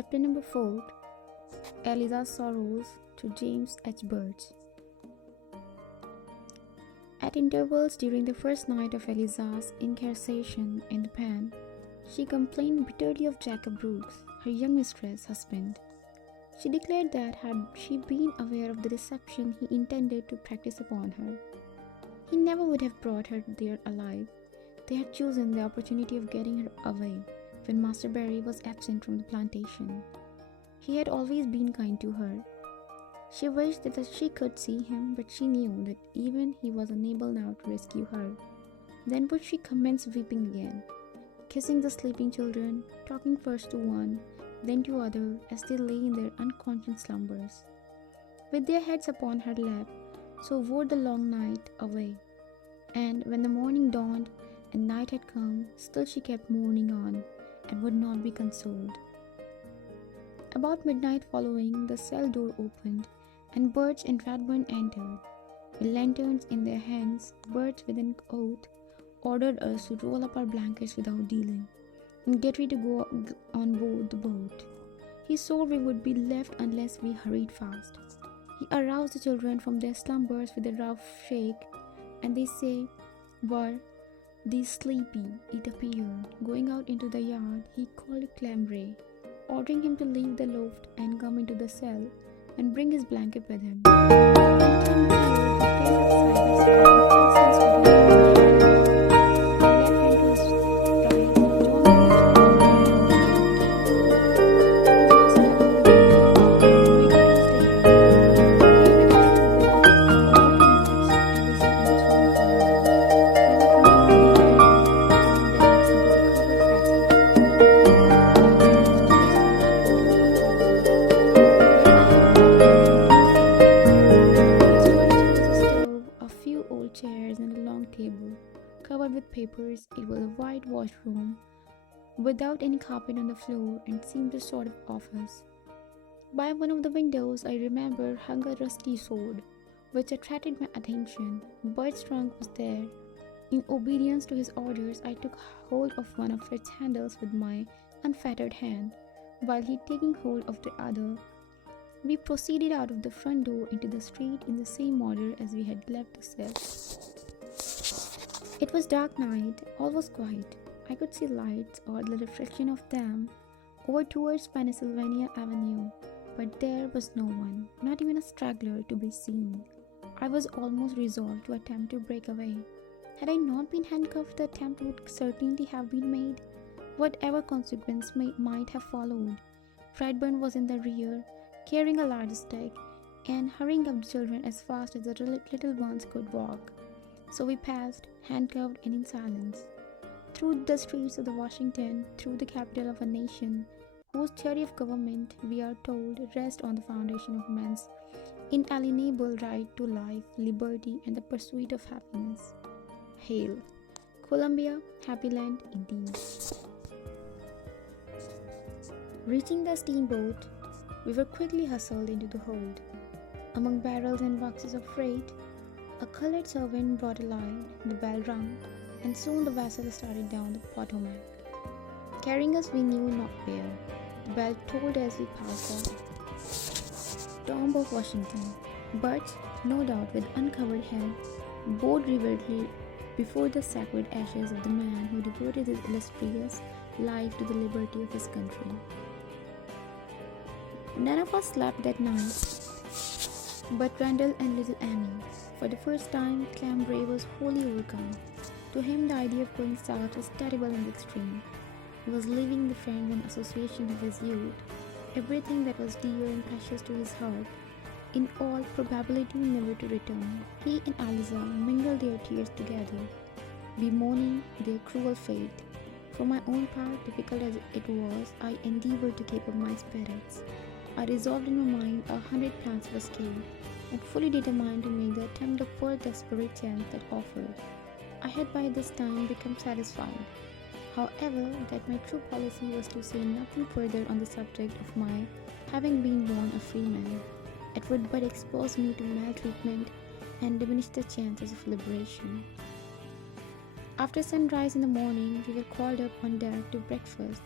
Chapter number 4. Eliza's Sorrows to James H. Birch. At intervals during the first night of Eliza's incarceration in the pen, she complained bitterly of Jacob Brooks, her young mistress' husband. She declared that had she been aware of the deception he intended to practice upon her, he never would have brought her there alive. They had chosen the opportunity of getting her away when Master Barry was absent from the plantation. He had always been kind to her. She wished that she could see him, but she knew that even he was unable now to rescue her. Then would she commence weeping again, kissing the sleeping children, talking first to one, then to other as they lay in their unconscious slumbers. With their heads upon her lap, so wore the long night away. And when the morning dawned and night had come, still she kept mourning on, and would not be consoled. About midnight following, the cell door opened, and Birch and Radburn entered. With lanterns in their hands, Birch, with an oath, ordered us to roll up our blankets without delay, and get ready to go on board the boat. He swore we would be left unless we hurried fast. He aroused the children from their slumbers with a rough shake, and they were these sleepy, it appeared. Going out into the yard, he called Clamray, ordering him to leave the loft and come into the cell and bring his blanket with him. Covered with papers, it was a white washroom without any carpet on the floor and seemed a sort of office. By one of the windows, I remember, hung a rusty sword, which attracted my attention. Birch's trunk was there. In obedience to his orders, I took hold of one of its handles with my unfettered hand, while he taking hold of the other. We proceeded out of the front door into the street in the same order as we had left the cell. It was dark night, all was quiet. I could see lights, or the reflection of them, over towards Pennsylvania Avenue, but there was no one, not even a straggler to be seen. I was almost resolved to attempt to break away. Had I not been handcuffed, the attempt would certainly have been made, whatever consequence might have followed. Fredburn was in the rear, carrying a large stick, and hurrying up the children as fast as the little ones could walk. So we passed, handcuffed and in silence, through the streets of Washington, through the capital of a nation, whose theory of government, we are told, rests on the foundation of man's inalienable right to life, liberty, and the pursuit of happiness. Hail, Columbia, happy land indeed. Reaching the steamboat, we were quickly hustled into the hold. Among barrels and boxes of freight, a colored servant brought a light, the bell rung, and soon the vessel started down the Potomac, carrying us we knew not where. The bell tolled as we passed the tomb of Washington. Birch, no doubt with uncovered head, bowed reverently before the sacred ashes of the man who devoted his illustrious life to the liberty of his country. None of us slept that night, but Randall and little Annie. For the first time, Clamray was wholly overcome. To him, the idea of going south was terrible in the extreme. He was leaving the friends and association of his youth, everything that was dear and precious to his heart, in all probability never to return. He and Eliza mingled their tears together, bemoaning their cruel fate. For my own part, difficult as it was, I endeavored to keep up my spirits. I resolved in my mind 100 plans of escape, and fully determined to make the attempt the first desperate chance that offered. I had by this time become satisfied, however, that my true policy was to say nothing further on the subject of my having been born a free man. It would but expose me to maltreatment and diminish the chances of liberation. After sunrise in the morning, we were called up on deck to breakfast.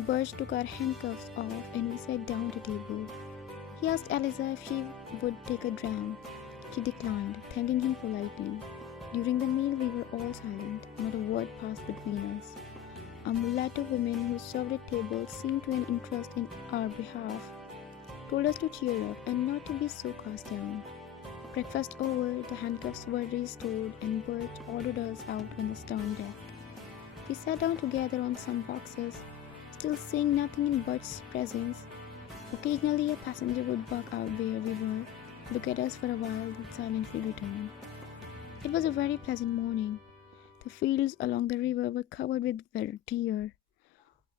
Birch took our handcuffs off and we sat down at the table. He asked Eliza if she would take a dram. She declined, thanking him politely. During the meal, we were all silent. Not a word passed between us. A mulatto woman who served at table seemed to have an interest in our behalf, told us to cheer up and not to be so cast down. Breakfast over, the handcuffs were restored and Birch ordered us out on the stern deck. We sat down together on some boxes, still saying nothing in Bert's presence. Occasionally a passenger would buck out where we were, look at us for a while, then silently return. It was a very pleasant morning. The fields along the river were covered with verdure,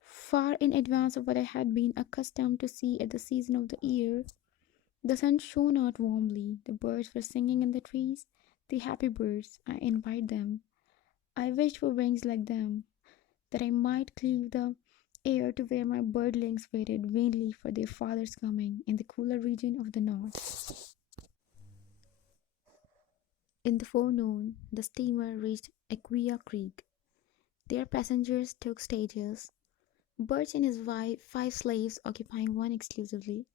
far in advance of what I had been accustomed to see at the season of the year. The sun shone out warmly, the birds were singing in the trees, the happy birds. I envied them. I wished for wings like them, that I might cleave the air to where my birdlings waited vainly for their father's coming in the cooler region of the north. In the forenoon, the steamer reached Aquia Creek. Their passengers took stages, Birch and his wife, 5 slaves occupying one exclusively.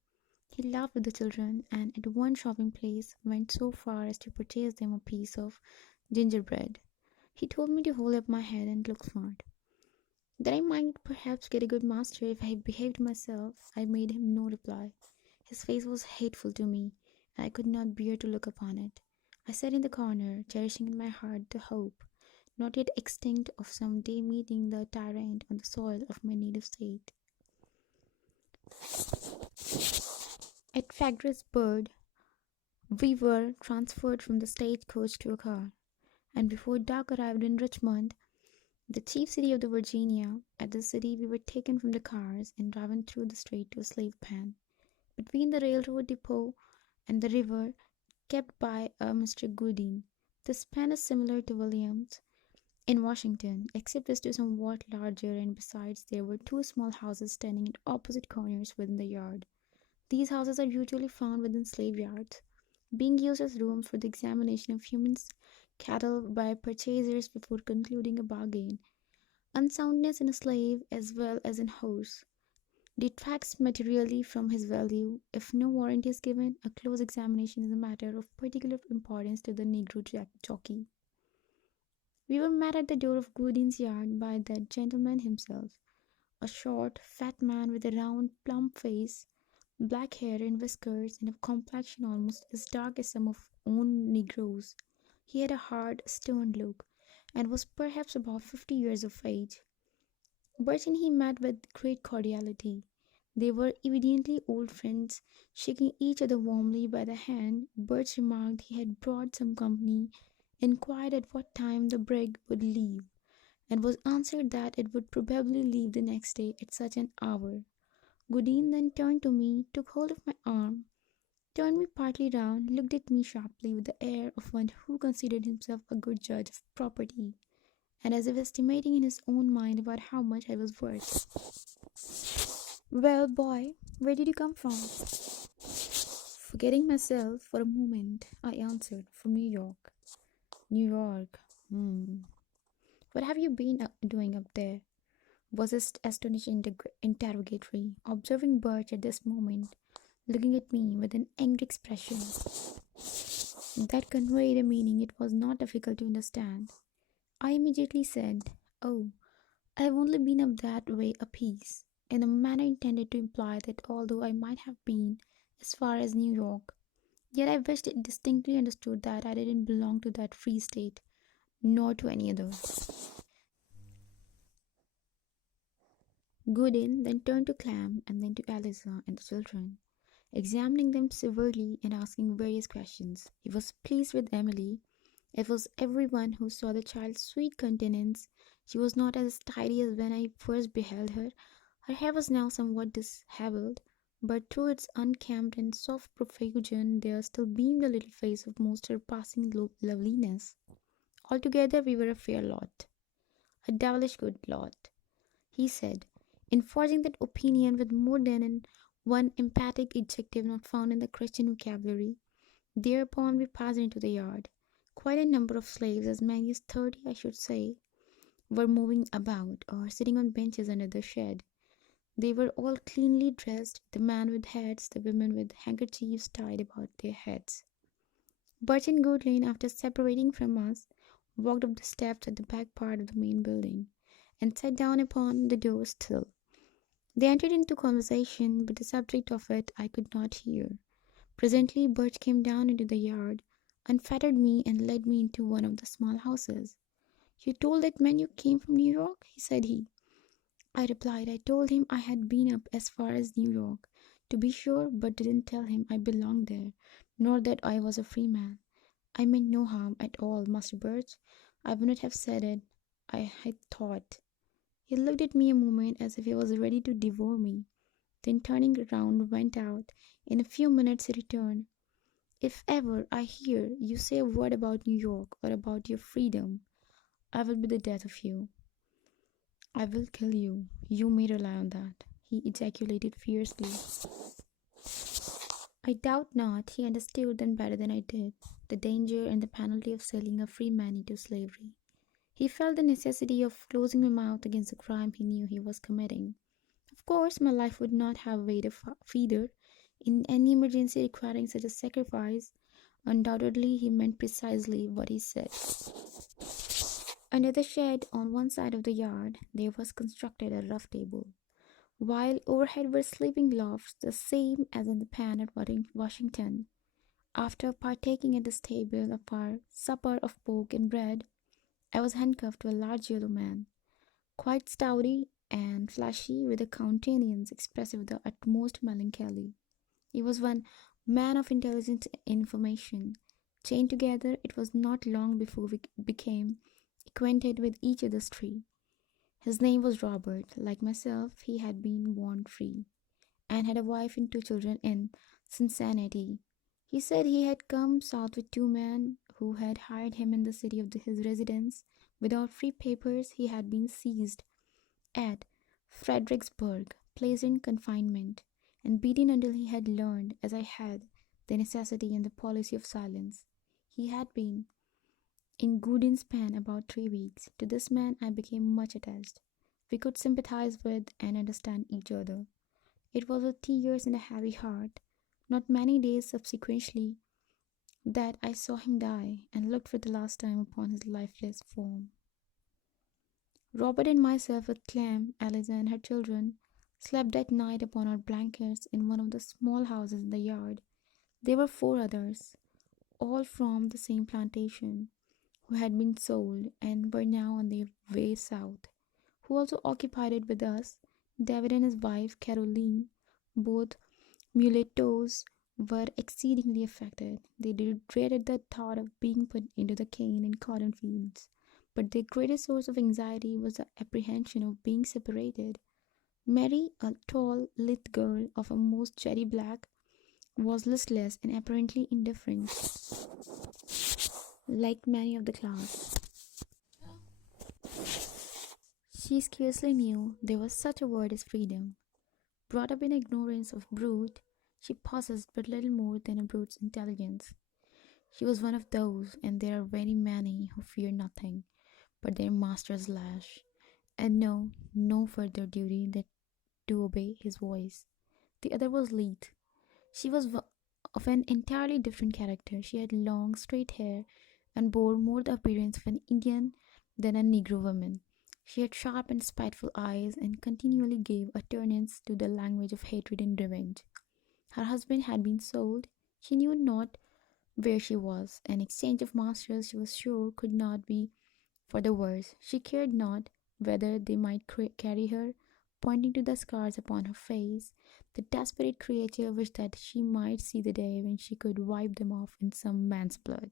He laughed with the children, and at one shopping place went so far as to purchase them a piece of gingerbread. He told me to hold up my head and look smart. That I might perhaps get a good master if I behaved myself. I made him no reply. His face was hateful to me, and I could not bear to look upon it. I sat in the corner, cherishing in my heart the hope, not yet extinct, of some day meeting the tyrant on the soil of my native state. At Fredericksburg, we were transferred from the stagecoach to a car, and before dark arrived in Richmond, the chief city of the Virginia. At this city we were taken from the cars and driven through the street to a slave pen, between the railroad depot and the river, kept by a Mr. Goodine. This pen is similar to Williams in Washington, except as to somewhat larger, and besides there were 2 small houses standing at opposite corners within the yard. These houses are usually found within slave yards, being used as rooms for the examination of human cattle by purchasers before concluding a bargain. Unsoundness in a slave, as well as in horse, detracts materially from his value. If no warrant is given, a close examination is a matter of particular importance to the negro jockey. We were met at the door of Goodine's yard by that gentleman himself, a short, fat man with a round, plump face, black hair and whiskers, and a complexion almost as dark as some of own negroes. He had a hard, stern look, and was perhaps about 50 years of age. Birch and he met with great cordiality. They were evidently old friends, shaking each other warmly by the hand. Birch remarked he had brought some company, inquired at what time the brig would leave, and was answered that it would probably leave the next day at such an hour. Goodine then turned to me, took hold of my arm, turned me partly round, looked at me sharply with the air of one who considered himself a good judge of property, and as if estimating in his own mind about how much I was worth. "Well, boy, where did you come from?" Forgetting myself for a moment, I answered, "From New York." "New York? What have you been doing up there?" was his astonished interrogatory, observing Birch at this moment, looking at me with an angry expression that conveyed a meaning it was not difficult to understand. I immediately said, "Oh, I have only been up that way a piece," in a manner intended to imply that although I might have been as far as New York, yet I wished it distinctly understood that I didn't belong to that free state, nor to any other. Goodin then turned to Clam and then to Eliza and the children, examining them severely and asking various questions. He was pleased with Emily, as was everyone who saw the child's sweet countenance. She was not as tidy as when I first beheld her. Her hair was now somewhat dishevelled, but through its unkempt and soft profusion there still beamed a little face of most surpassing loveliness. Altogether we were a fair lot, a devilish good lot, he said, enforcing that opinion with more than one emphatic adjective not found in the Christian vocabulary. Thereupon we passed into the yard. Quite a number of slaves, as many as 30 I should say, were moving about, or sitting on benches under the shed. They were all cleanly dressed, the men with hats, the women with handkerchiefs tied about their heads. Bert and Goodlin, after separating from us, walked up the steps at the back part of the main building and sat down upon the door sill. They entered into conversation, but the subject of it I could not hear. Presently, Bert came down into the yard, unfettered me, and led me into one of the small houses. "You told that man you came from New York?" said he. I replied. I told him I had been up as far as New York, to be sure, but didn't tell him I belonged there, nor that I was a free man. I meant no harm at all, Master Birch. I would not have said it, I had thought. He looked at me a moment as if he was ready to devour me, then turning round went out. In a few minutes he returned. "If ever I hear you say a word about New York or about your freedom, I will be the death of you. I will kill you. You may rely on that," he ejaculated fiercely. I doubt not he understood then better than I did the danger and the penalty of selling a free man into slavery. He felt the necessity of closing my mouth against the crime he knew he was committing. Of course, my life would not have weighed a feather in any emergency requiring such a sacrifice. Undoubtedly, he meant precisely what he said. Under the shed on one side of the yard, there was constructed a rough table, while overhead were sleeping lofts, the same as in the pen at Washington. After partaking at this table of our supper of pork and bread, I was handcuffed to a large yellow man, quite stouty and fleshy, with a countenance expressive of the utmost melancholy. He was one man of intelligence and information. Chained together, it was not long before we became acquainted with each other's tree. His name was Robert. Like myself, he had been born free, and had a wife and two children in Cincinnati. He said he had come south with two men who had hired him in the city of his residence. Without free papers, he had been seized at Fredericksburg, placed in confinement, and beaten until he had learned, as I had, the necessity and the policy of silence. He had been in Goodin's pen about 3 weeks. To this man I became much attached. We could sympathize with and understand each other. It was with tears and a heavy heart, not many days subsequently, that I saw him die, and looked for the last time upon his lifeless form. Robert and myself, with Clem, Eliza, and her children, slept that night upon our blankets in one of the small houses in the yard. There were 4 others, all from the same plantation, who had been sold and were now on their way south, who also occupied it with us. David and his wife, Caroline, both mulattoes, were exceedingly affected. They dreaded the thought of being put into the cane and cotton fields, but their greatest source of anxiety was the apprehension of being separated. Mary, a tall, lithe girl of a most cherry black, was listless and apparently indifferent, like many of the class. She scarcely knew there was such a word as freedom. Brought up in ignorance of brute, she possessed but little more than a brute's intelligence. She was one of those, and there are very many, who fear nothing but their master's lash, and know no further duty than to obey his voice. The other was Leith. She was of an entirely different character. She had long, straight hair, and bore more the appearance of an Indian than a Negro woman. She had sharp and spiteful eyes, and continually gave utterance to the language of hatred and revenge. Her husband had been sold. She knew not where she was. An exchange of masters, she was sure, could not be for the worse. She cared not whether they might carry her, pointing to the scars upon her face. The desperate creature wished that she might see the day when she could wipe them off in some man's blood.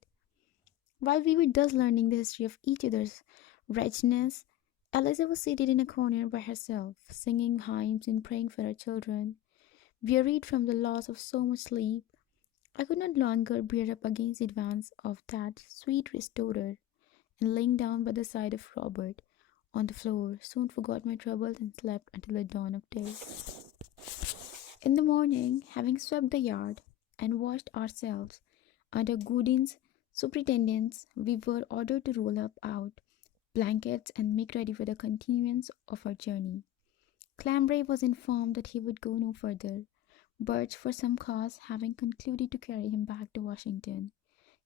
While we were thus learning the history of each other's wretchedness, Eliza was seated in a corner by herself, singing hymns and praying for her children. Wearied from the loss of so much sleep, I could not longer bear up against the advance of that sweet restorer, and laying down by the side of Robert on the floor, soon forgot my troubles and slept until the dawn of day. In the morning, having swept the yard and washed ourselves under Goodin's superintendence, we were ordered to roll up out blankets and make ready for the continuance of our journey. Clambre was informed that he would go no further, Birch, for some cause, having concluded to carry him back to Washington.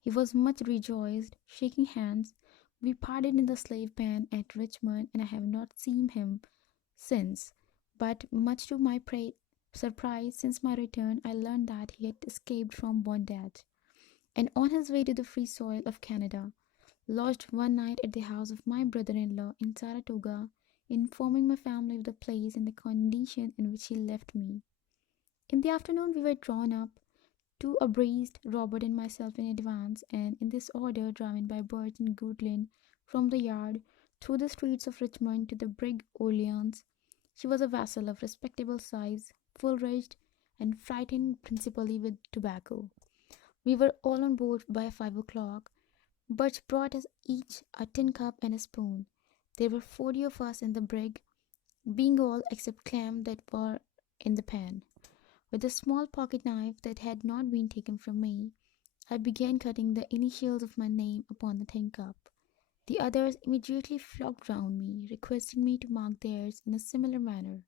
He was much rejoiced. Shaking hands, we parted in the slave pen at Richmond, and I have not seen him since. But, much to my surprise, since my return, I learned that he had escaped from bondage, and on his way to the free soil of Canada, lodged one night at the house of my brother in law in Saratoga, informing my family of the place and the condition in which he left me. In the afternoon, we were drawn up, two abreast, Robert and myself in advance, and in this order, driven by Birch and Goodlin from the yard through the streets of Richmond to the brig Orleans. She was a vessel of respectable size, full rigged, and freighted principally with tobacco. We were all on board by 5 o'clock. Birch brought us each a tin cup and a spoon. There were 40 of us in the brig, being all except Clem that were in the pen. With a small pocket knife that had not been taken from me, I began cutting the initials of my name upon the tin cup. The others immediately flocked round me, requesting me to mark theirs in a similar manner.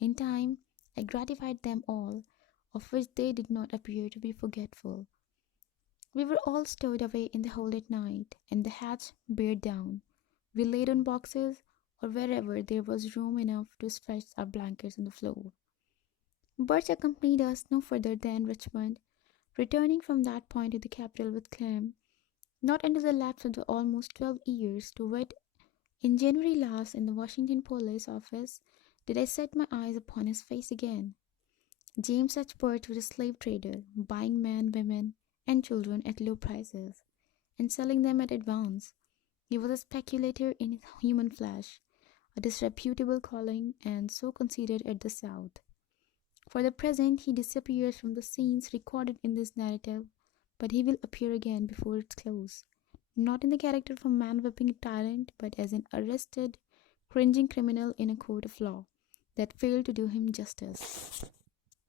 In time, I gratified them all, of which they did not appear to be forgetful. We were all stowed away in the hold at night, and the hatch bared down. We laid on boxes, or wherever there was room enough to stretch our blankets on the floor. Birch accompanied us no further than Richmond, returning from that point to the capital with Clem, not until the lapse of the almost 12 years, to wit, in January last, in the Washington police office, did I set my eyes upon his face again. James H. Birch was a slave trader, buying men, women, and children at low prices, and selling them at advance. He was a speculator in human flesh, a disreputable calling, and so considered at the South. For the present, he disappears from the scenes recorded in this narrative, but he will appear again before its close, not in the character of a man-whipping tyrant, but as an arrested, cringing criminal in a court of law that failed to do him justice.